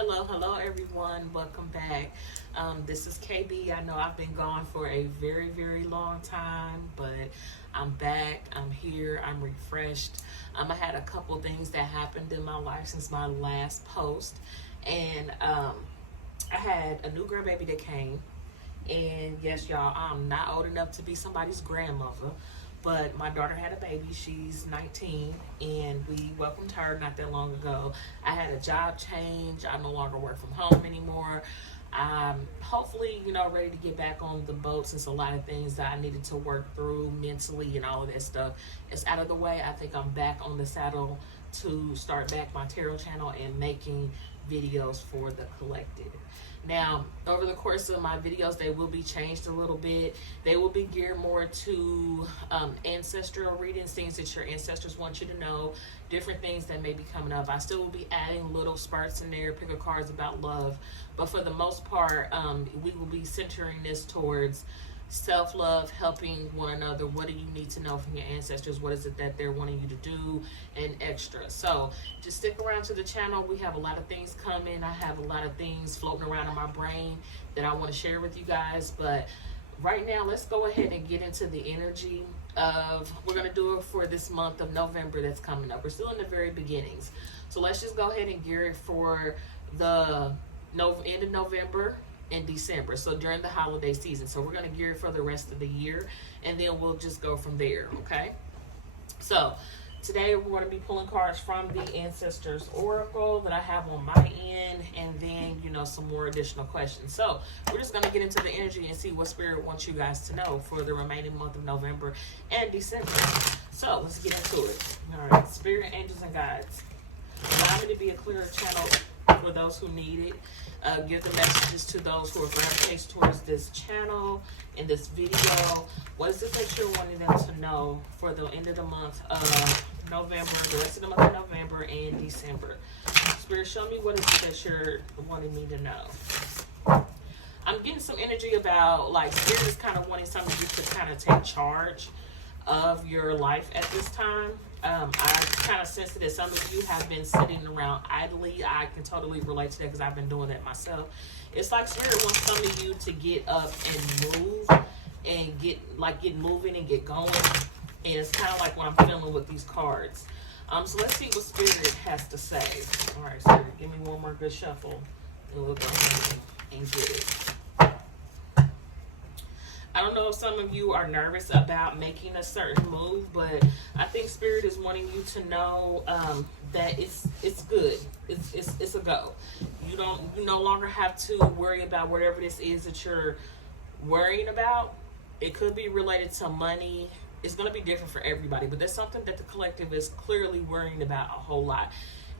Hello everyone. Welcome back. This is KB. I know I've been gone for a very long time, but I'm back. I'm here. I'm refreshed. I had a couple things that happened in my life since my last post, and I had a new grandbaby that came. And yes, y'all, I'm not old enough to be somebody's grandmother, but my daughter had a baby. She's 19, and we welcomed her not that long ago. I had a job change. I no longer work from home anymore. I'm hopefully, ready to get back on the boat since a lot of things that I needed to work through mentally and all of that stuff is out of the way. I think I'm back on the saddle to start back my tarot channel and making videos for the collective. Now, over the course of my videos, they will be changed a little bit. They will be geared more to ancestral readings, things that your ancestors want you to know, different things that may be coming up. I still will be adding little spurts in there, pick of cards about love. But for the most part, we will be centering this towards self-love, helping one another. What do you need to know from your ancestors? What is it that they're wanting you to do, and extra. So just stick around to the channel. We have a lot of things coming. I have a lot of things floating around in my brain that I want to share with you guys, but right now let's go ahead and get into the energy of, we're going to do it for this month of November that's coming up. We're still in the very beginnings, so let's just go ahead and gear it for the end of November in December, so during the holiday season. So we're going to gear it for the rest of the year, and then we'll just go from there. Okay, so today we're going to be pulling cards from the Ancestors Oracle that I have on my end, and then some more additional questions. So we're just going to get into the energy and see what Spirit wants you guys to know for the remaining month of November and December. So let's get into it. All right, Spirit, angels, and guides, allow me to be a clearer channel for those who need it. Give the messages to those who are gravitating towards this channel in this video. What is it that you're wanting them to know for the end of the month of November, the rest of the month of November and December? Spirit, show me what is it that you're wanting me to know. I'm getting some energy about, like, Spirit is kind of wanting some of you to kind of take charge of your life at this time. I kind of sense that some of you have been sitting around idly. I can totally relate to that because I've been doing that myself. It's like Spirit wants some of you to get up and move and get moving and get going. And it's kind of like what I'm feeling with these cards. So let's see what Spirit has to say. All right, Spirit, give me one more good shuffle, and we'll go ahead and get it. I don't know if some of you are nervous about making a certain move, but I think Spirit is wanting you to know that it's good. It's a go. You no longer have to worry about whatever this is that you're worrying about. It could be related to money. It's going to be different for everybody, but there's something that the collective is clearly worrying about a whole lot,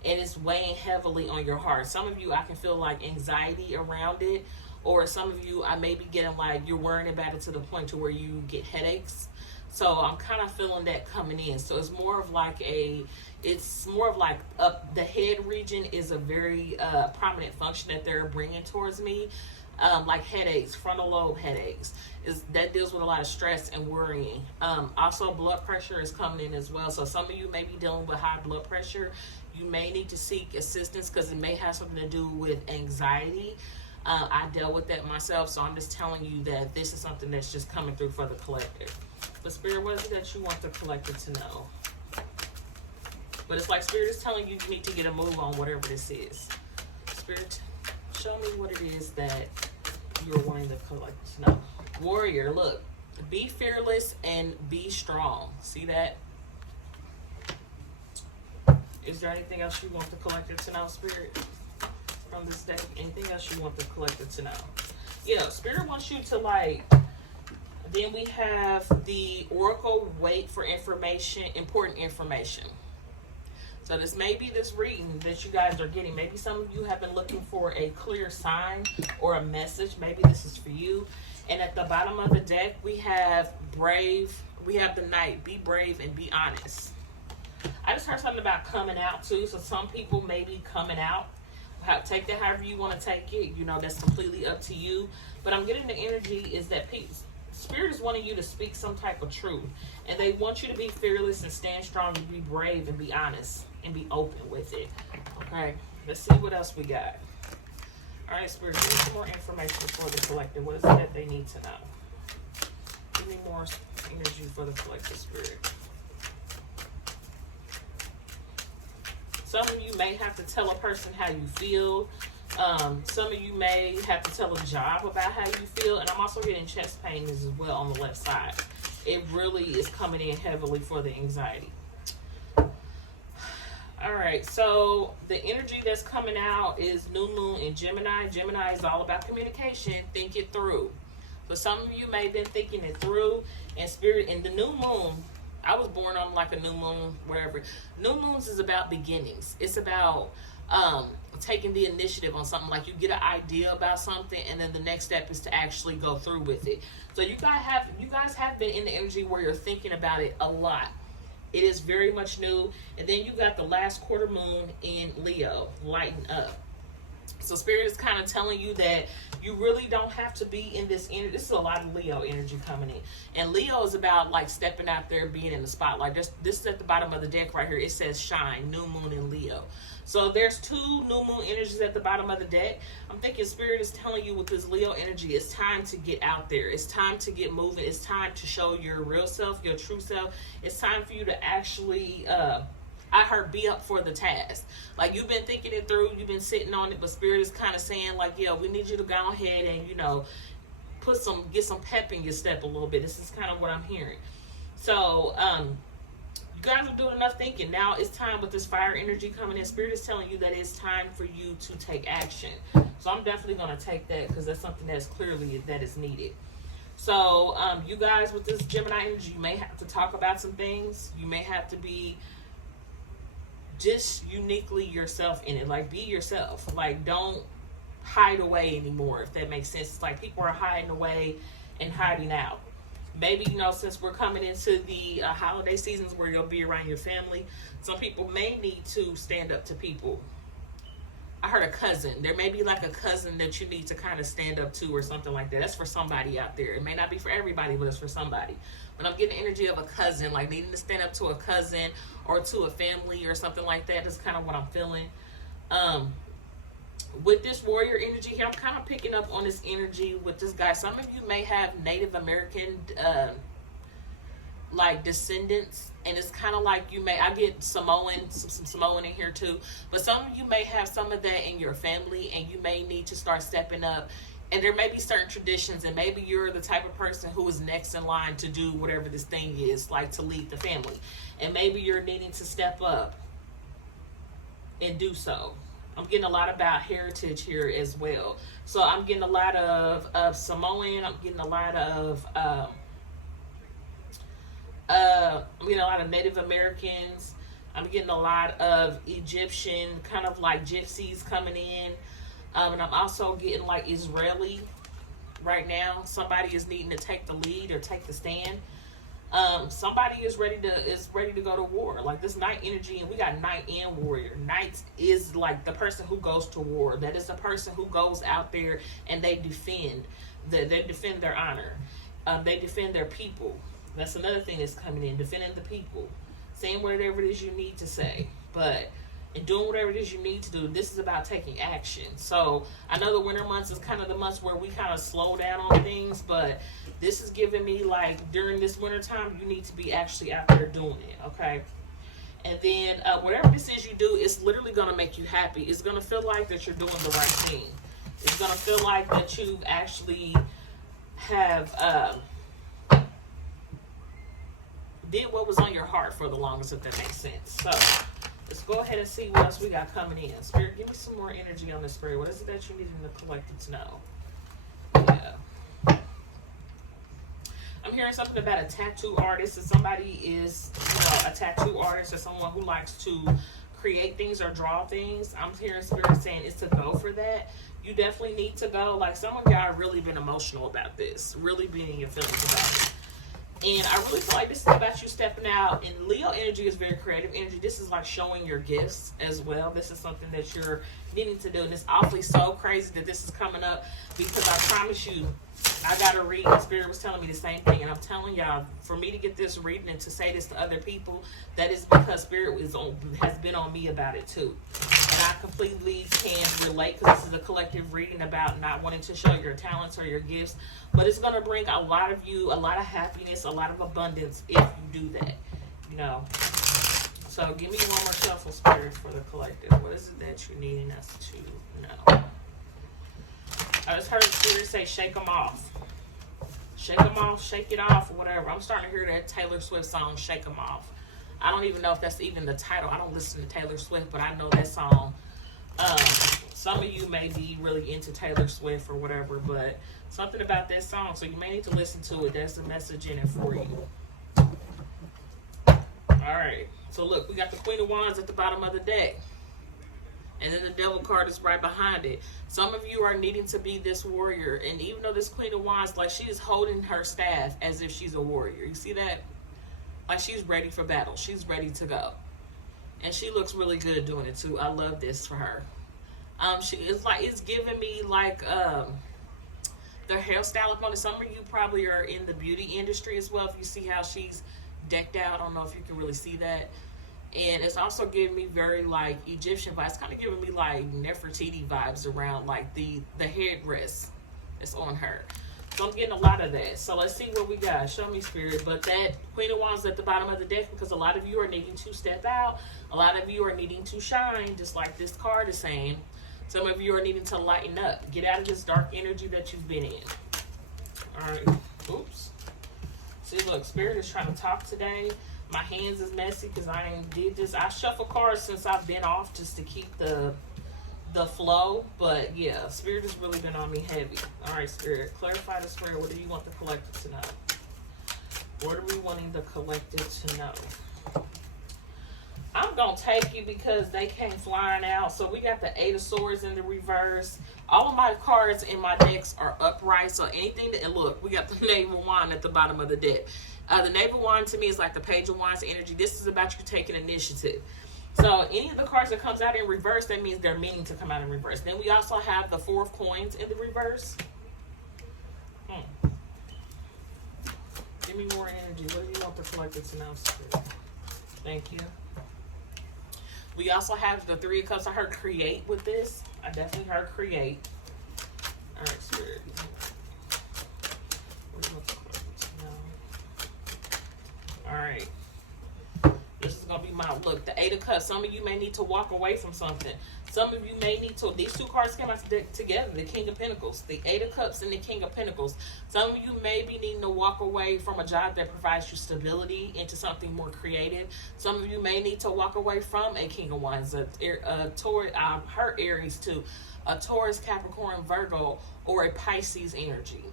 and it's weighing heavily on your heart. Some of you, I can feel like anxiety around it. Or some of you, I may be getting like you're worrying about it to the point to where you get headaches. So I'm kind of feeling that coming in. So it's more of like the head region is a very prominent function that they're bringing towards me. Like headaches, frontal lobe headaches, that deals with a lot of stress and worrying. Also, blood pressure is coming in as well. So some of you may be dealing with high blood pressure. You may need to seek assistance because it may have something to do with anxiety. I dealt with that myself, so I'm just telling you that this is something that's just coming through for the collective. But Spirit, what is it that you want the collective to know? But it's like Spirit is telling you you need to get a move on whatever this is. Spirit, show me what it is that you're wanting the collective to know. Warrior, look, be fearless and be strong. See that? Is there anything else you want the collective to know, Spirit? From this deck, anything else you want the collective to know? Spirit wants you to then we have the Oracle, wait for information, important information. So this may be this reading that you guys are getting. Maybe some of you have been looking for a clear sign or a message. Maybe this is for you. And at the bottom of the deck, we have brave. We have the Knight, be brave and be honest. I just heard something about coming out too. So some people may be coming out. Take that however you want to take it. That's completely up to you. But I'm getting the energy is that Spirit is wanting you to speak some type of truth. And they want you to be fearless and stand strong and be brave and be honest and be open with it. Okay. Let's see what else we got. All right, Spirit, give me some more information for the collective. What is it that they need to know? Give me more energy for the collective, Spirit. Some of you may have to tell a person how you feel. Some of you may have to tell a job about how you feel. And I'm also getting chest pain as well on the left side. It really is coming in heavily for the anxiety. All right, so the energy that's coming out is new moon in Gemini. Gemini is all about communication. Think it through. So some of you may have been thinking it through. And Spirit, in the new moon, I was born on like a new moon, wherever. New moons is about beginnings. It's about taking the initiative on something. Like you get an idea about something, and then the next step is to actually go through with it. So you guys have been in the energy where you're thinking about it a lot. It is very much new. And then you got the last quarter moon in Leo, lighten up. So Spirit is kind of telling you that you really don't have to be in this energy. This is a lot of Leo energy coming in. And Leo is about like stepping out there, being in the spotlight. This is at the bottom of the deck right here. It says shine, new moon in Leo. So there's two new moon energies at the bottom of the deck. I'm thinking Spirit is telling you with this Leo energy, it's time to get out there. It's time to get moving. It's time to show your real self, your true self. It's time for you to actually, I heard, be up for the task. Like you've been thinking it through, you've been sitting on it, but Spirit is kind of saying like, yeah, we need you to go ahead and, you know, get some pep in your step a little bit. This is kind of what I'm hearing. So, you guys are doing enough thinking. Now it's time with this fire energy coming in. Spirit is telling you that it's time for you to take action. So I'm definitely going to take that because that's something that's clearly that is needed. So, you guys with this Gemini energy, you may have to talk about some things. You may have to be just uniquely yourself in it. Like, be yourself. Like, don't hide away anymore, if that makes sense. It's like people are hiding away and hiding out. Maybe, you know, since we're coming into the holiday seasons where you'll be around your family, some people may need to stand up to people. I heard a cousin. There may be like a cousin that you need to kind of stand up to or something like that. That's for somebody out there. It may not be for everybody, but it's for somebody. When I'm getting the energy of a cousin, like needing to stand up to a cousin or to a family or something like that, is kind of what I'm feeling. With this warrior energy here, I'm kind of picking up on this energy with this guy. Some of you may have Native American like descendants, and it's kind of like I get Samoan, some Samoan in here too, but some of you may have some of that in your family, and you may need to start stepping up. And there may be certain traditions, and maybe you're the type of person who is next in line to do whatever this thing is, like to lead the family, and maybe you're needing to step up and do so. I'm getting a lot about heritage here as well. So I'm getting a lot of Samoan. I'm getting a lot of I'm getting a lot of Native Americans. I'm getting a lot of Egyptian, kind of like gypsies coming in. And I'm also getting like Israeli right now. Somebody is needing to take the lead or take the stand. Somebody is ready to go to war. Like this Knight energy, and we got Knight and Warrior. Knight is like the person who goes to war. That is the person who goes out there and they defend their honor. They defend their people. That's another thing that's coming in, defending the people, saying whatever it is you need to say, and doing whatever it is you need to do. This is about taking action. So I know the winter months is kind of the months where we kind of slow down on things, but this is giving me like during this winter time, you need to be actually out there doing it, okay? And then whatever this is you do, it's literally going to make you happy. It's going to feel like that you're doing the right thing. It's going to feel like that you actually have did what was on your heart for the longest, if that makes sense. So let's go ahead and see what else we got coming in. Spirit, give me some more energy on this, Spirit. What is it that you need in the collective to know? Yeah. I'm hearing something about a tattoo artist. If somebody is, a tattoo artist or someone who likes to create things or draw things, I'm hearing Spirit saying it's to go for that. You definitely need to go. Like some of y'all have really been emotional about this, really being in your feelings about it. And I really feel like this is about you stepping out. And Leo energy is very creative energy. This is like showing your gifts as well. This is something that you're needing to do. And it's awfully so crazy that this is coming up, because I promise you, I got a reading. Spirit was telling me the same thing. And I'm telling y'all, for me to get this reading and to say this to other people, that is because Spirit has been on me about it too. I completely can relate because this is a collective reading about not wanting to show your talents or your gifts. But it's going to bring a lot of you, a lot of happiness, a lot of abundance if you do that, you know. So give me one more shuffle, Spirit, for the collective. What is it that you're needing us to know? I just heard Spirit say shake them off. Shake them off, shake it off, or whatever. I'm starting to hear that Taylor Swift song, Shake 'Em Off. I don't even know if that's even the title. I don't listen to Taylor Swift, but I know that song. Some of you may be really into Taylor Swift or whatever, but something about that song, so you may need to listen to it. There's a message in it for you. Alright, so look, we got the Queen of Wands at the bottom of the deck. And then the Devil card is right behind it. Some of you are needing to be this warrior. And even though this Queen of Wands, like, she is holding her staff as if she's a warrior. You see that? Like, she's ready for battle. She's ready to go. And she looks really good doing it, too. I love this for her. It's giving me, like, the hairstyle up on it. Some of you probably are in the beauty industry as well. If you see how she's decked out, I don't know if you can really see that. And it's also giving me very, like, Egyptian vibes. It's kind of giving me, like, Nefertiti vibes around, like, the headdress that's on her. So I'm getting a lot of that. So let's see what we got. Show me, Spirit. But that Queen of Wands at the bottom of the deck, because a lot of you are needing to step out. A lot of you are needing to shine, just like this card is saying. Some of you are needing to lighten up. Get out of this dark energy that you've been in. All right. Oops. See, look, Spirit is trying to talk today. My hands is messy because I ain't did this. I shuffle cards since I've been off just to keep the flow. But yeah, Spirit has really been on me heavy. All right, Spirit, clarify the square. What do you want the collective to know? What are we wanting the collective to know? I'm going to take you because they came flying out. So we got the Eight of Swords in the reverse. All of my cards in my decks are upright. So anything that, and look, we got the Knave of Wands at the bottom of the deck. The Knave of Wands to me is like the Page of Wands energy. This is about you taking initiative. So any of the cards that comes out in reverse, that means they're meaning to come out in reverse. Then we also have the Four of Coins in the reverse. Give me more energy. What do you want the collective to know, Spirit? Thank you. We also have the Three of Cups. I heard create with this. I definitely heard create. All right, Spirit. What do you want the collective to know? All right. This is going to be my look. The Eight of Cups. Some of you may need to walk away from something. Some of you may need to. These two cards came out together. The King of Pentacles. The Eight of Cups and the King of Pentacles. Some of you may be needing to walk away from a job that provides you stability into something more creative. Some of you may need to walk away from a King of Wands. Taurus, her Aries too. A Taurus, Capricorn, Virgo, or a Pisces energy.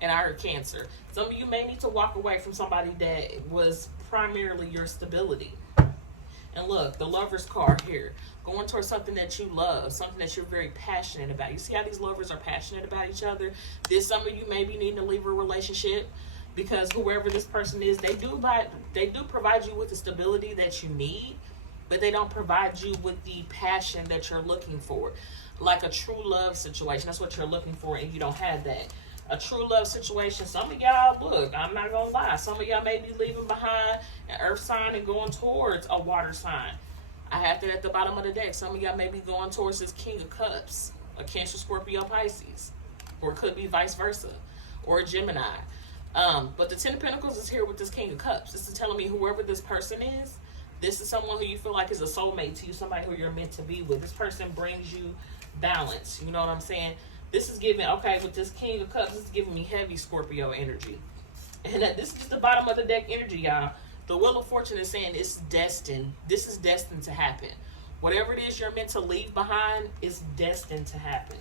And I heard Cancer. Some of you may need to walk away from somebody that was primarily your stability. And look, the Lover's card here. Going towards something that you love, something that you're very passionate about. You see how these lovers are passionate about each other? Some of you may be needing to leave a relationship because whoever this person is, they do provide you with the stability that you need, but they don't provide you with the passion that you're looking for. Like a true love situation. That's what you're looking for, and you don't have that. A true love situation. Some of y'all, look, I'm not gonna lie, some of y'all may be leaving behind an earth sign and going towards a water sign. I have that at the bottom of the deck. Some of y'all may be going towards this King of Cups, a Cancer, Scorpio, Pisces, or it could be vice versa, or a Gemini. But the Ten of Pentacles is here with this King of Cups. This is telling me whoever this person is, this is someone who you feel like is a soulmate to you, somebody who you're meant to be with. This person brings you balance. You know what I'm saying? This is giving, okay, with this King of Cups, this is giving me heavy Scorpio energy. And this is just the bottom of the deck energy, y'all. The Wheel of Fortune is saying it's destined. This is destined to happen. Whatever it is you're meant to leave behind is destined to happen.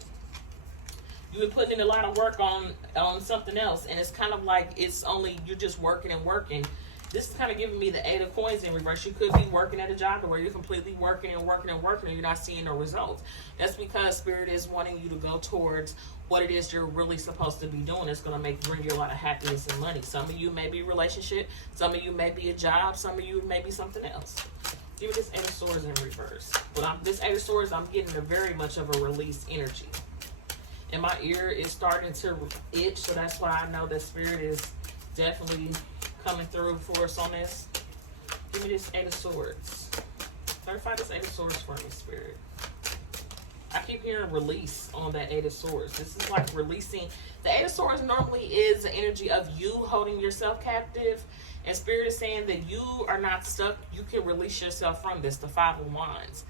You've been putting in a lot of work on something else, and it's kind of like you're just working and working. This is kind of giving me the Eight of Coins in reverse. You could be working at a job where you're completely working and working and working and you're not seeing no results. That's because Spirit is wanting you to go towards what it is you're really supposed to be doing. It's going to bring you a lot of happiness and money. Some of you may be a relationship. Some of you may be a job. Some of you may be something else. Give me this Eight of Swords in reverse. But this Eight of Swords, I'm getting very much of a release energy. And my ear is starting to itch, so that's why I know that Spirit is definitely coming through for us on this. Give me this Eight of Swords. Clarify this Eight of Swords for me, Spirit. I keep hearing release on that Eight of Swords. This is like releasing. The Eight of Swords normally is the energy of you holding yourself captive. And Spirit is saying that you are not stuck. You can release yourself from this, the Five of Wands.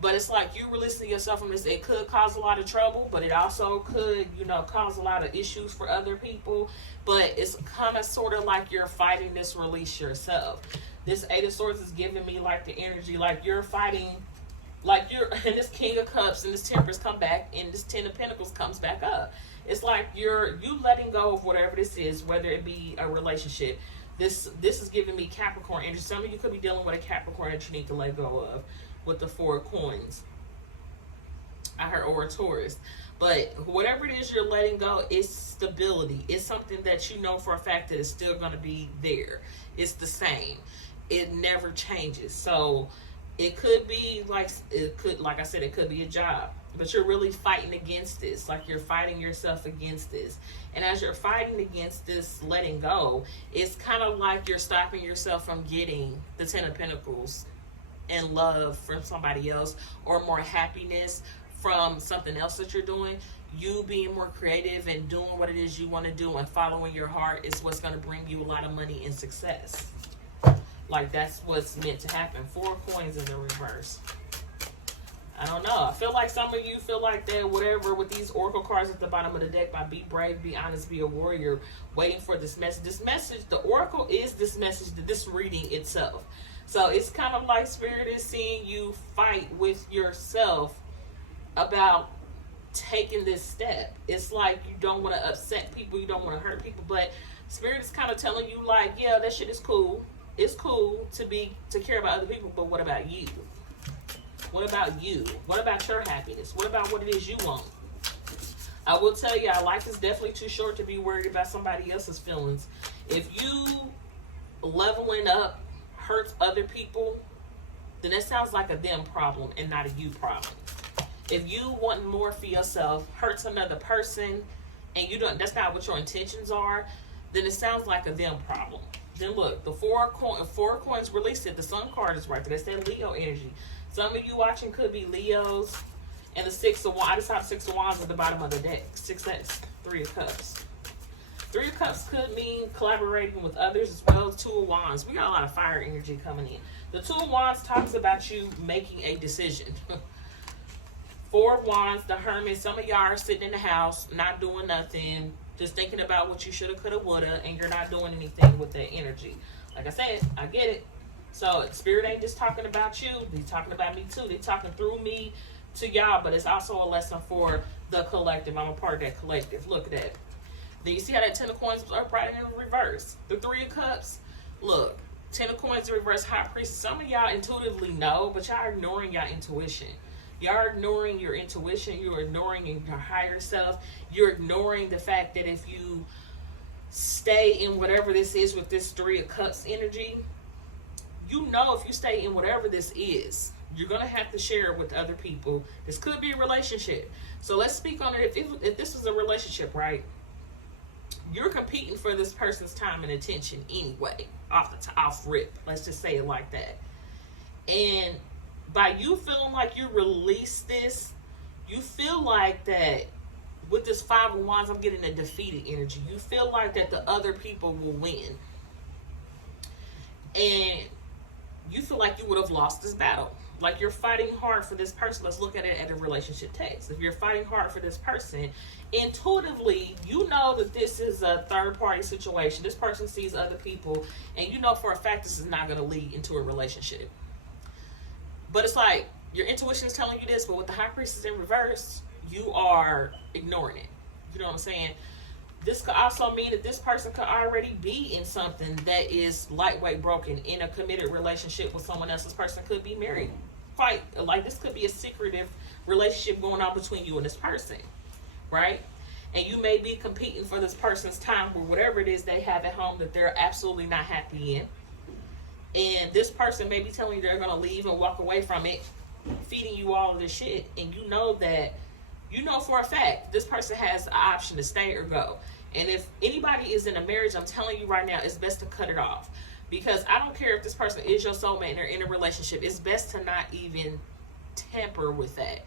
But it's like you releasing yourself from this. It could cause a lot of trouble, but it also could, you know, cause a lot of issues for other people. But it's kind of sort of like you're fighting this release yourself. This Eight of Swords is giving me like the energy, like you're fighting, like you're, and this King of Cups and this Temperance come back, and this Ten of Pentacles comes back up. It's like you letting go of whatever this is, whether it be a relationship. This is giving me Capricorn energy. Some of you could be dealing with a Capricorn that you need to let go of with the Four of Coins. I heard, or a Taurus. But whatever it is you're letting go, it's stability. It's something that you know for a fact that it's still going to be there. It's the same. It never changes. So it could be like I said, it could be a job. But you're really fighting against this. Like you're fighting yourself against this. And as you're fighting against this letting go, it's kind of like you're stopping yourself from getting the Ten of Pentacles and love from somebody else, or more happiness from something else that you're doing. You being more creative and doing what it is you want to do and following your heart is what's going to bring you a lot of money and success. Like that's what's meant to happen. Four of Coins in the reverse. I don't know. I feel like some of you feel like that, whatever, with these Oracle cards at the bottom of the deck, by Be Brave, Be Honest, Be a Warrior, waiting for this message. This message, the Oracle is this message, this reading itself. So it's kind of like Spirit is seeing you fight with yourself about taking this step. It's like you don't want to upset people, you don't want to hurt people, but Spirit is kind of telling you like, yeah, that shit is cool. It's cool to care about other people, but what about you? What about you? What about your happiness? What about what it is you want? I will tell you, our life is definitely too short to be worried about somebody else's feelings. If you leveling up hurts other people, then that sounds like a them problem and not a you problem. If you want more for yourself, hurts another person, and you don't, that's not what your intentions are, then it sounds like a them problem. Then look, the four of coins released it. The Sun card is right there. That's that Leo energy. Some of you watching could be Leos. And the Six of Wands, I just have Six of Wands at the bottom of the deck. Success. Three of Cups. Three of Cups could mean collaborating with others as well as Two of Wands. We got a lot of fire energy coming in. The Two of Wands talks about you making a decision. Four of Wands, the Hermit. Some of y'all are sitting in the house, not doing nothing, just thinking about what you shoulda, coulda, woulda, and you're not doing anything with that energy. Like I said, I get it. So Spirit ain't just talking about you. They're talking about me too. They're talking through me to y'all, but it's also a lesson for the collective. I'm a part of that collective. Look at that. Then you see how that Ten of Coins was upright and in reverse. The Three of Cups, look, Ten of Coins in reverse, High Priest. Some of y'all intuitively know, but y'all are ignoring your intuition. Y'all are ignoring your intuition. You're ignoring your higher self. You're ignoring the fact that if you stay in whatever this is with this Three of Cups energy, you know if you stay in whatever this is, you're going to have to share it with other people. This could be a relationship. So let's speak on it. If this is a relationship, right? You're competing for this person's time and attention anyway, off rip. Let's just say it like that. And by you feeling like you release this, you feel like that with this Five of Wands, I'm getting a defeated energy. You feel like that the other people will win. And you feel like you would have lost this battle. Like you're fighting hard for this person. Let's look at it at a relationship text. If you're fighting hard for this person, intuitively, you know that this is a third-party situation. This person sees other people, and you know for a fact this is not going to lead into a relationship. But it's like your intuition is telling you this, but with the High Priestess in reverse, you are ignoring it. You know what I'm saying? This could also mean that this person could already be in something that is lightweight broken, in a committed relationship with someone else. This person could be married. Quite like this could be a secretive relationship going on between you and this person, right? And you may be competing for this person's time or whatever it is they have at home that they're absolutely not happy in. And this person may be telling you they're going to leave and walk away from it, feeding you all of this shit. And you know that, you know for a fact, this person has an option to stay or go. And if anybody is in a marriage, I'm telling you right now, it's best to cut it off. Because I don't care if this person is your soulmate and they're in a relationship, it's best to not even tamper with that.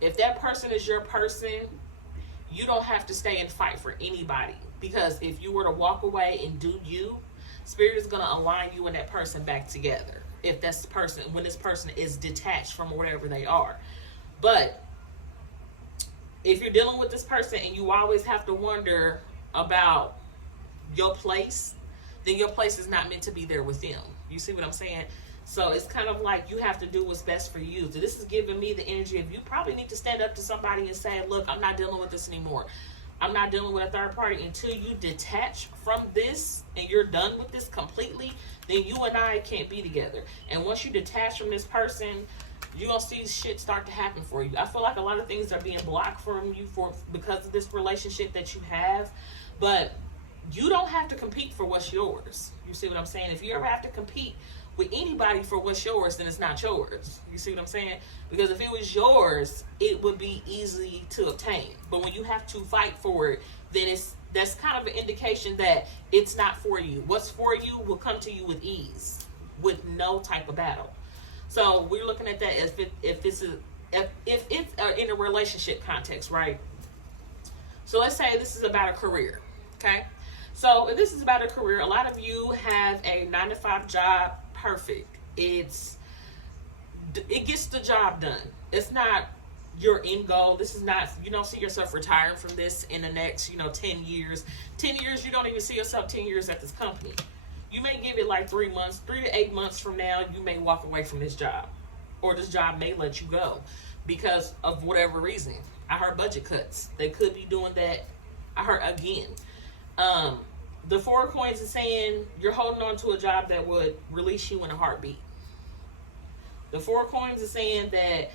If that person is your person, you don't have to stay and fight for anybody. Because if you were to walk away and do you, Spirit is going to align you and that person back together. If that's the person, when this person is detached from whatever they are. But if you're dealing with this person and you always have to wonder about your place, then your place is not meant to be there with them. You see what I'm saying? So it's kind of like you have to do what's best for you. So this is giving me the energy of you probably need to stand up to somebody and say, look, I'm not dealing with this anymore. I'm not dealing with a third party. Until you detach from this and you're done with this completely, then you and I can't be together. And once you detach from this person, you're going to see shit start to happen for you. I feel like a lot of things are being blocked from you because of this relationship that you have. But you don't have to compete for what's yours. You see what I'm saying? If you ever have to compete with anybody for what's yours, then it's not yours. You see what I'm saying? Because if it was yours, it would be easy to obtain. But when you have to fight for it, then that's kind of an indication that it's not for you. What's for you will come to you with ease, with no type of battle. So we're looking at that if it's in a relationship context, right? So let's say this is about a career, okay? So if this is about a career, a lot of you have a 9-to-5 job. Perfect. It gets the job done. It's not your end goal. This is not, you don't see yourself retiring from this in the next, 10 years. 10 years, you don't even see yourself 10 years at this company. You may give it like 3 months, 3 to 8 months from now, you may walk away from this job. Or this job may let you go because of whatever reason. I heard budget cuts. They could be doing that. I heard again. The 4 of Coins is saying you're holding on to a job that would release you in a heartbeat. The 4 of Coins is saying that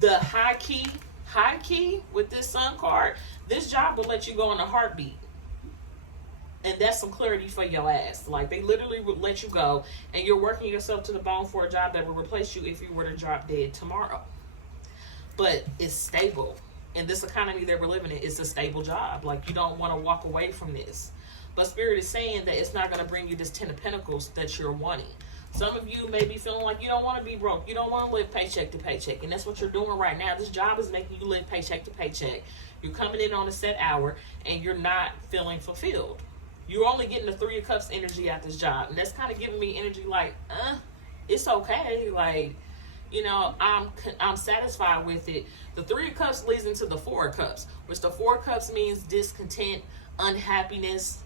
the high key with this Sun card, this job will let you go in a heartbeat. And that's some clarity for your ass. Like, they literally would let you go, and you're working yourself to the bone for a job that will replace you if you were to drop dead tomorrow. But it's stable. In this economy that we're living in, it's a stable job. Like, you don't want to walk away from this. But Spirit is saying that it's not going to bring you this 10 of Pentacles that you're wanting. Some of you may be feeling like you don't want to be broke. You don't want to live paycheck to paycheck. And that's what you're doing right now. This job is making you live paycheck to paycheck. You're coming in on a set hour, and you're not feeling fulfilled. You're only getting the 3 of Cups energy at this job. And that's kind of giving me energy like, it's okay. Like, I'm satisfied with it. The 3 of Cups leads into the 4 of Cups, which the 4 of Cups means discontent, unhappiness,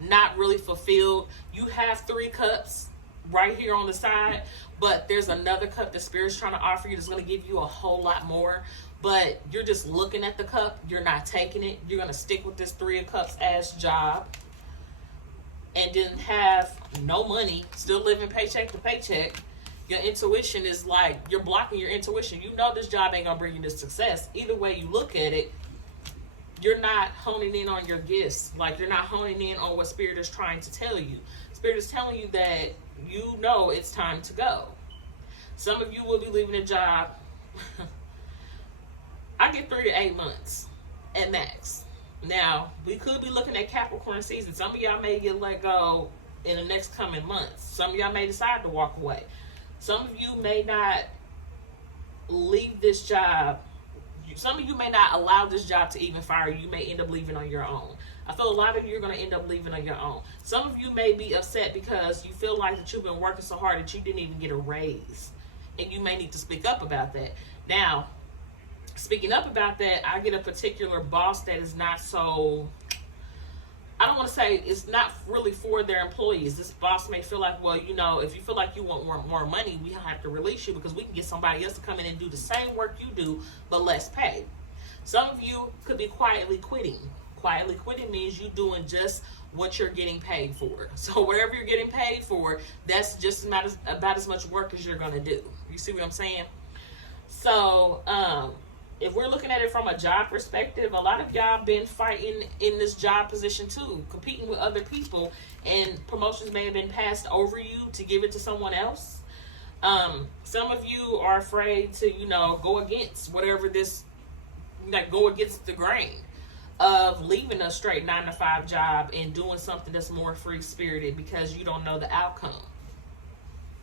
not really fulfilled. You have 3 cups right here on the side, but there's another cup that Spirit's trying to offer you that's going to give you a whole lot more. But you're just looking at the cup. You're not taking it. You're going to stick with this 3 of Cups as job and then have no money, still living paycheck to paycheck. Your intuition is like, you're blocking your intuition. You know this job ain't going to bring you this success. Either way you look at it, you're not honing in on your gifts. Like, you're not honing in on what Spirit is trying to tell you. Spirit is telling you that it's time to go. Some of you will be leaving a job. I get 3 to 8 months at max. Now, we could be looking at Capricorn season. Some of y'all may get let go in the next coming months. Some of y'all may decide to walk away. Some of you may not leave this job. Some of you may not allow this job to even fire you. You may end up leaving on your own. I feel a lot of you are going to end up leaving on your own. Some of you may be upset because you feel like that you've been working so hard that you didn't even get a raise. And you may need to speak up about that. Now, speaking up about that, I get a particular boss that is not so, I don't want to say it's not really for their employees. This boss may feel like, well, if you feel like you want more money, we have to release you because we can get somebody else to come in and do the same work you do, but less pay. Some of you could be quietly quitting. Quietly quitting means you doing just what you're getting paid for. So whatever you're getting paid for, that's just about as much work as you're going to do. You see what I'm saying? So, if we're looking at it from a job perspective, a lot of y'all been fighting in this job position too, competing with other people, and promotions may have been passed over you to give it to someone else. Some of you are afraid to, go against whatever this, go against the grain. of leaving a straight 9 to 5 job and doing something that's more free spirited because you don't know the outcome.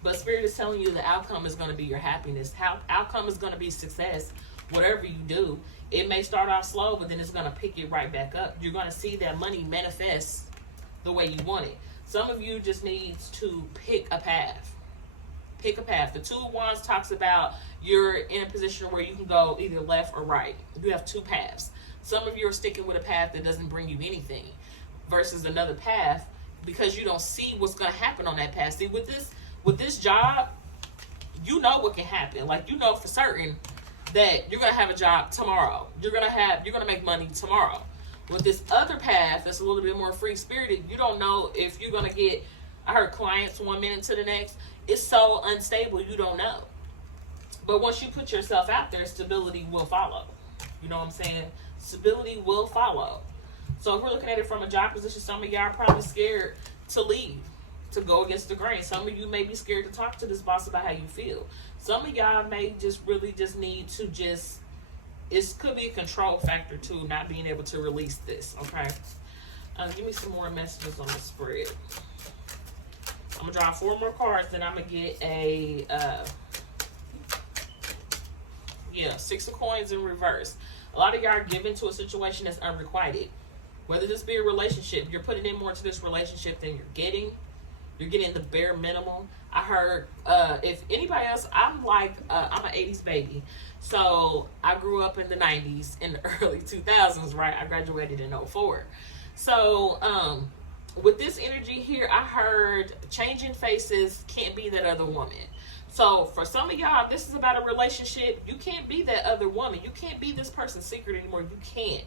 But Spirit is telling you the outcome is going to be your happiness. Outcome is going to be success. Whatever you do, it may start off slow, but then it's going to pick it right back up. You're going to see that money manifest the way you want it. Some of you just need to pick a path. Pick a path. The 2 of Wands talks about you're in a position where you can go either left or right. You have 2 paths. Some of you are sticking with a path that doesn't bring you anything versus another path because you don't see what's going to happen on that path. See, with this job, you know what can happen. Like, you know for certain that you're going to have a job tomorrow. You're going to make money tomorrow. With this other path that's a little bit more free-spirited, you don't know if you're going to get, I heard clients 1 minute to the next. It's so unstable, you don't know. But once you put yourself out there, stability will follow. You know what I'm saying? Stability will follow. So if we're looking at it from a job position, some of y'all are probably scared to leave, to go against the grain. Some of you may be scared to talk to this boss about how you feel. Some of y'all may just really just need to it could be a control factor too, not being able to release this, okay? Give me some more messages on the spread. I'm going to draw 4 more cards, then I'm going to get a, 6 of coins in reverse. A lot of y'all are given to a situation that's unrequited. Whether this be a relationship, you're putting in more to this relationship than you're getting. You're getting the bare minimum. I heard, if anybody else, I'm an 80s baby. So I grew up in the 90s, in the early 2000s, right? I graduated in 04. So, with this energy here, I heard changing faces can't be that other woman. So for some of y'all, this is about a relationship. You can't be that other woman. You can't be this person's secret anymore. You can't.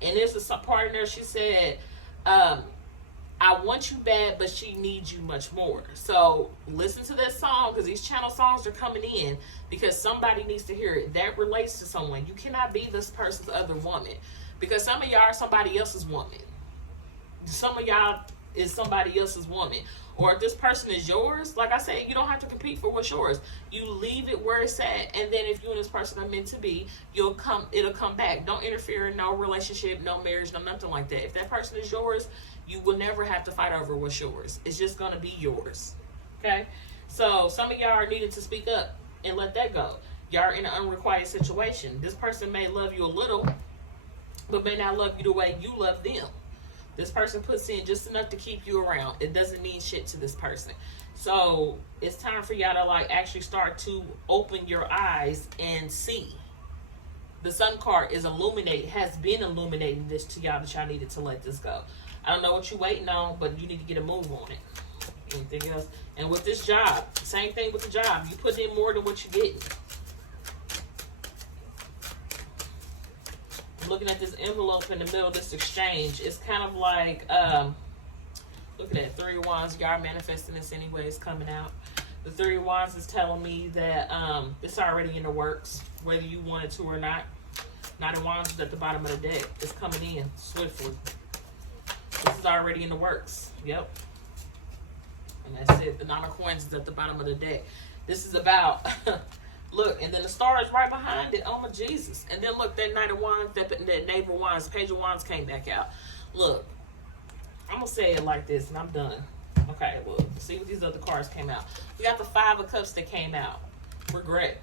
And there's a part in there, she said, I want you bad, but she needs you much more. So listen to this song, because these channel songs are coming in because somebody needs to hear it. That relates to someone. You cannot be this person's other woman, because some of y'all are somebody else's woman. Some of y'all is somebody else's woman. Or if this person is yours, like I said, you don't have to compete for what's yours. You leave it where it's at, and then if you and this person are meant to be, it'll come back. Don't interfere in no relationship, no marriage, no nothing like that. If that person is yours, you will never have to fight over what's yours. It's just going to be yours. Okay? So some of y'all are needing to speak up and let that go. Y'all are in an unrequited situation. This person may love you a little, but may not love you the way you love them. This person puts in just enough to keep you around. It doesn't mean shit to this person. So it's time for y'all to actually start to open your eyes and see. The Sun card is has been illuminating this to y'all, that y'all needed to let this go. I don't know what you're waiting on, but you need to get a move on it. Anything else? And with this job, same thing with the job. You put in more than what you're getting. I'm looking at this envelope in the middle of this exchange. It's kind of like, look at that, 3 of Wands. Y'all manifesting this anyway. It's coming out. The 3 of Wands is telling me that it's already in the works, whether you want it to or not. 9 of Wands is at the bottom of the deck. It's coming in swiftly. This is already in the works. Yep. And that's it. The 9 of Coins is at the bottom of the deck. This is about... Look, and then the star is right behind it. Oh, my Jesus. And then look, that Knight of Wands, that Knave of Wands, Page of Wands came back out. Look, I'm going to say it like this, and I'm done. Okay, look, see what these other cards came out. We got the 5 of Cups that came out. Regret.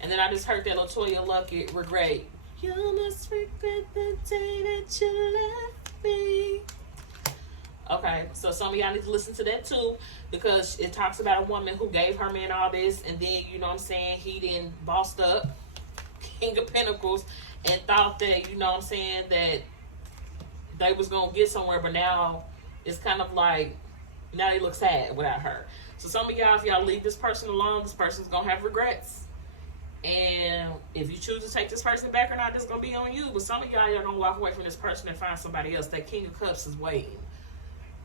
And then I just heard that Latoya Luckett, regret. You must regret the day that you left me. Okay, so some of y'all need to listen to that too, because it talks about a woman who gave her man all this, and then, you know what I'm saying, he then bossed up, King of Pentacles, and thought that, you know what I'm saying, that they was going to get somewhere, but now it's kind of like, now they look sad without her. So some of y'all, if y'all leave this person alone, this person's going to have regrets. And if you choose to take this person back or not, it's going to be on you. But some of y'all are going to walk away from this person and find somebody else. That King of Cups is waiting.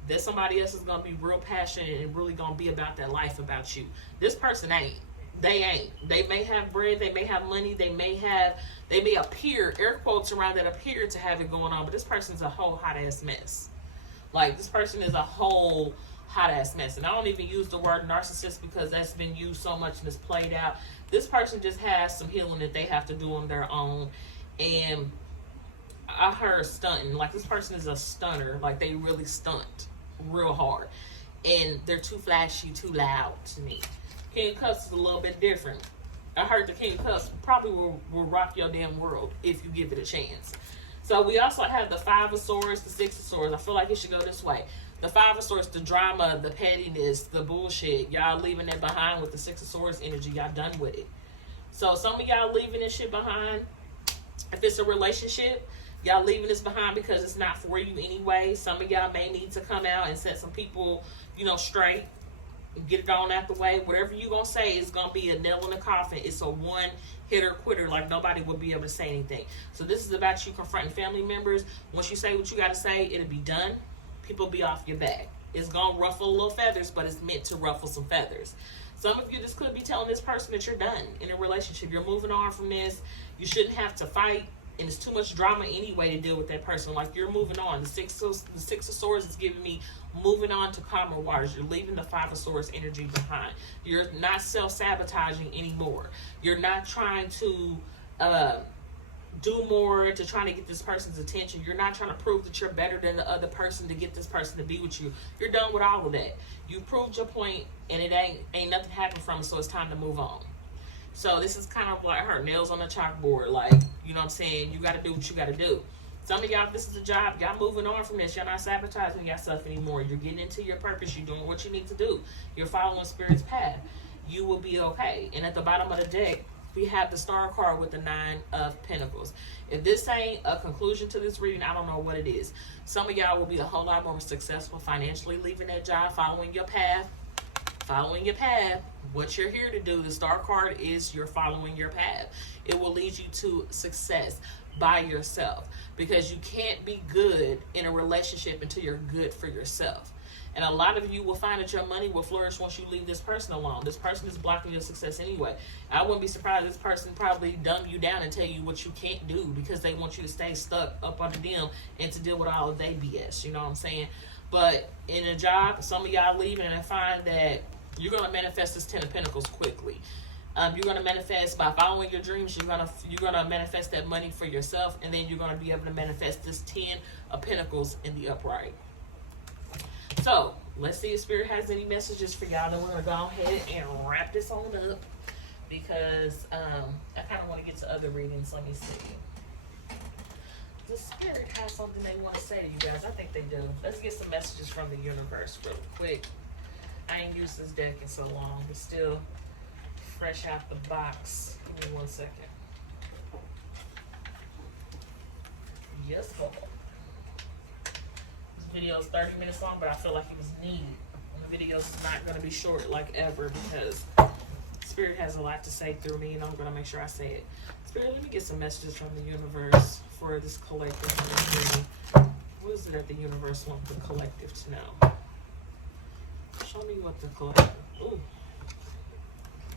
That somebody else is going to be real passionate and really going to be about that life about you. This person ain't. They ain't. They may have bread. They may have money. They may appear, air quotes around that, appear to have it going on. But this person's a whole hot-ass mess. Like, this person is a whole hot-ass mess. And I don't even use the word narcissist because that's been used so much and it's played out. This person just has some healing that they have to do on their own. And I heard stunting. Like, this person is a stunner. Like, they really stunt real hard. And they're too flashy, too loud to me. King of Cups is a little bit different. I heard the King of Cups probably will rock your damn world if you give it a chance. So we also have the Five of Swords, the Six of Swords. I feel like it should go this way. The Five of Swords, the drama, the pettiness, the bullshit. Y'all leaving it behind with the Six of Swords energy. Y'all done with it. So some of y'all leaving this shit behind. If it's a relationship, y'all leaving this behind because it's not for you anyway. Some of y'all may need to come out and set some people, straight. Get it on out the way. Whatever you gonna say is gonna be a nail in the coffin. It's a one hitter quitter. Like, nobody will be able to say anything. So this is about you confronting family members. Once you say what you gotta say, it'll be done. People be off your back. It's gonna ruffle a little feathers, but it's meant to ruffle some feathers. Some of you just could be telling this person that you're done in a relationship. You're moving on from this. You shouldn't have to fight, and it's too much drama anyway to deal with that person. Like, you're moving on. The Six of Swords is giving me moving on to calmer waters. You're leaving the Five of Swords energy behind. You're not self-sabotaging anymore. You're not trying to do more to try to get this person's attention. You're not trying to prove that you're better than the other person to get this person to be with you. You're done with all of that. You proved your point, and it ain't nothing happened from it, so it's time to move on. So this is kind of like her nails on the chalkboard. Like, you know what I'm saying? You got to do what you got to do. Some of y'all, if this is a job, y'all moving on from this. Y'all not sabotaging yourself anymore. You're getting into your purpose. You're doing what you need to do. You're following Spirit's path. You will be okay. And at the bottom of the deck, we have the Star card with the Nine of Pentacles. If this ain't a conclusion to this reading, I don't know what it is. Some of y'all will be a whole lot more successful financially, leaving that job, following your path. Following your path. What you're here to do, the Star card is you're following your path. It will lead you to success by yourself, because you can't be good in a relationship until you're good for yourself. And a lot of you will find that your money will flourish once you leave this person alone. This person is blocking your success anyway. I wouldn't be surprised if this person probably dumb you down and tell you what you can't do, because they want you to stay stuck up under them and to deal with all of their BS. You know what I'm saying? But in a job, some of y'all leaving and find that you're going to manifest this Ten of Pentacles quickly. You're going to manifest by following your dreams. You're gonna manifest that money for yourself, and then you're going to be able to manifest this Ten of Pentacles in the upright. So let's see if Spirit has any messages for y'all. Then we're going to go ahead and wrap this on up, because I kind of want to get to other readings. Let me see. Does Spirit have something they want to say to you guys? I think they do. Let's get some messages from the universe real quick. I ain't used this deck in so long. It's still fresh out the box. Give me 1 second. Yes, Lord. This video is 30 minutes long, but I feel like it was needed. And the video is not going to be short like ever, because Spirit has a lot to say through me, and I'm going to make sure I say it. Spirit, let me get some messages from the universe for this collective. What is it that the universe wants the collective to know? Show me what the collective. Ooh.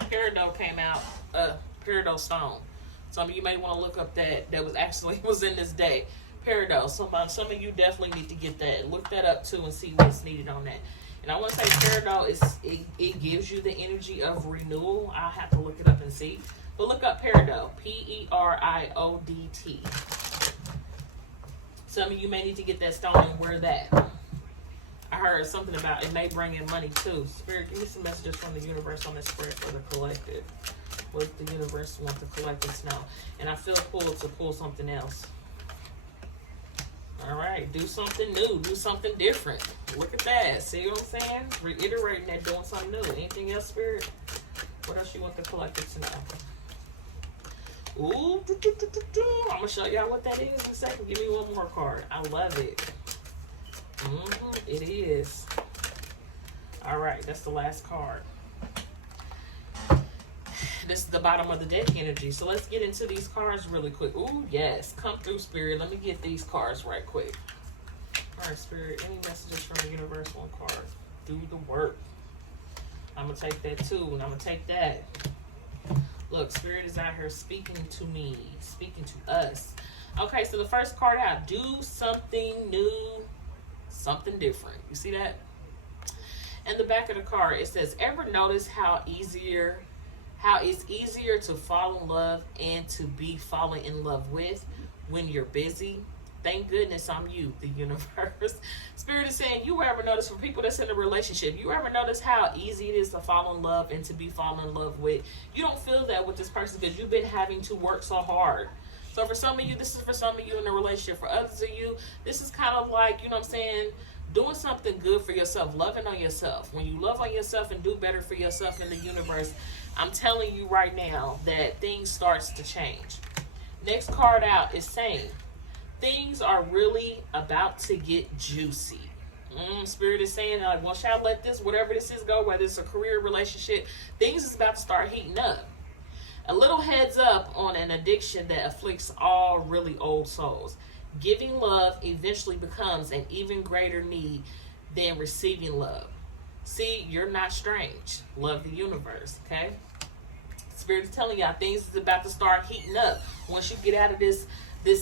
Peridot came out. Peridot stone. Some of you may want to look up that was actually was in this day. Peridot. Some of you definitely need to get that. Look that up too and see what's needed on that. And I want to say Peridot it gives you the energy of renewal. I'll have to look it up and see. But look up Peridot. PeriodT. Some of you may need to get that stone and wear that. I heard something about it may bring in money too. Spirit, give me some messages from the universe on this spread for the collective. What the universe wants the collective to know. And I feel pulled to pull something else. All right, do something new, do something different. Look at that. See what I'm saying? Reiterating that, doing something new. Anything else, Spirit? What else you want the collective to know? Ooh, I'm gonna show y'all what that is in a second. Give me one more card. I love it. It is. All right, that's the last card. This is the bottom of the deck energy. So let's get into these cards really quick. Ooh, yes. Come through, Spirit. Let me get these cards right quick. All right, Spirit. Any messages from the universe on cards? Do the work. I'm going to take that too, and I'm going to take that. Look, Spirit is out here speaking to me, speaking to us. Okay, so the first card out. Do something new, something different. You see that? And the back of the card, it says, ever notice how it's easier to fall in love and to be fallen in love with when you're busy? Thank goodness I'm you, the universe. Spirit is saying, you ever notice for people that's in a relationship, you ever notice how easy it is to fall in love and to be fallen in love with? You don't feel that with this person because you've been having to work so hard. So for some of you, this is for some of you in a relationship. For others of you, this is kind of like, you know what I'm saying, doing something good for yourself, loving on yourself. When you love on yourself and do better for yourself in the universe, I'm telling you right now that things starts to change. Next card out is saying, things are really about to get juicy. Spirit is saying, like, well, shall I let this, whatever this is, go, whether it's a career, relationship, things is about to start heating up. A little heads up on an addiction that afflicts all really old souls. Giving love eventually becomes an even greater need than receiving love. See, you're not strange. Love the universe, okay? Spirit is telling y'all things is about to start heating up. Once you get out of this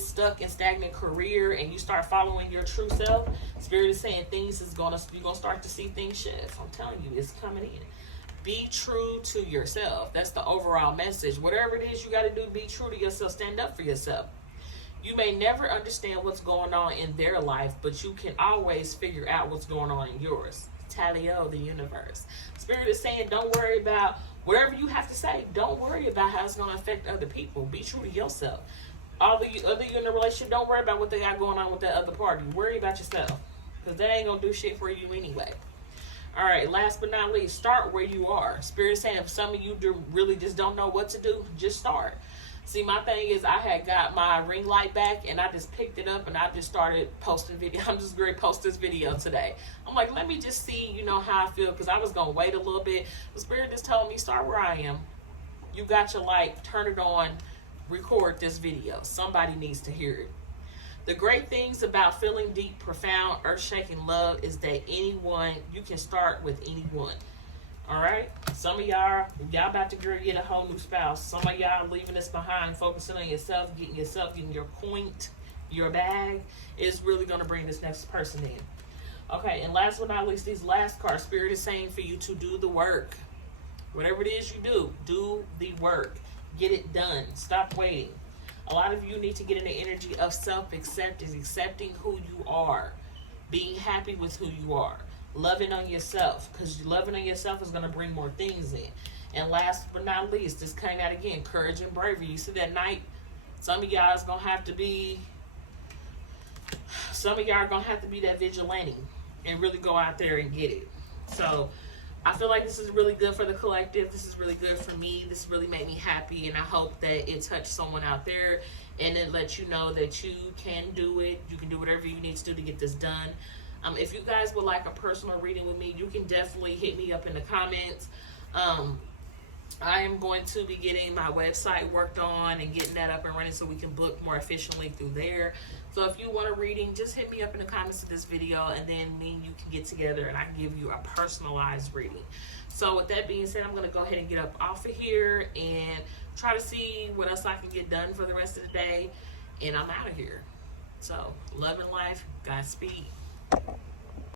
stuck and stagnant career and you start following your true self, Spirit is saying things is you're gonna start to see things shift. I'm telling you, it's coming in. Be true to yourself. That's the overall message. Whatever it is you got to do, be true to yourself. Stand up for yourself. You may never understand what's going on in their life, but you can always figure out what's going on in yours. Talio, the universe. Spirit is saying, don't worry about whatever you have to say. Don't worry about how it's going to affect other people. Be true to yourself. All the other you in a relationship, don't worry about what they got going on with that other party. Worry about yourself, because they ain't going to do shit for you anyway. All right, last but not least, start where you are. Spirit is saying, if some of you really just don't know what to do, just start. See, my thing is, I had got my ring light back, and I just picked it up, and I just started posting video. I'm just going to post this video today. I'm like, let me just see, you know, how I feel, because I was going to wait a little bit. The Spirit just told me, start where I am. You got your light, turn it on, record this video. Somebody needs to hear it. The great things about feeling deep, profound, earth-shaking love is that you can start with anyone. All right? Some of y'all about to get a whole new spouse. Some of y'all leaving this behind, focusing on yourself, getting your point, your bag, is really going to bring this next person in. Okay, and last but not least, these last cards, Spirit is saying for you to do the work. Whatever it is you do the work. Get it done. Stop waiting. A lot of you need to get in the energy of self-acceptance, accepting who you are, being happy with who you are, loving on yourself, because loving on yourself is going to bring more things in. And last but not least, this came out again, courage and bravery. You see that night? Some of y'all are going to have to be that vigilante and really go out there and get it. So I feel like this is really good for the collective. This is really good for me. This really made me happy, and I hope that it touched someone out there and it lets you know that you can do it. You can do whatever you need to do to get this done. If you guys would like a personal reading with me, you can definitely hit me up in the comments. I am going to be getting my website worked on and getting that up and running so we can book more efficiently through there. So if you want a reading, just hit me up in the comments of this video, and then me and you can get together and I can give you a personalized reading. So with that being said, I'm going to go ahead and get up off of here and try to see what else I can get done for the rest of the day. And I'm out of here. So love and life. Godspeed.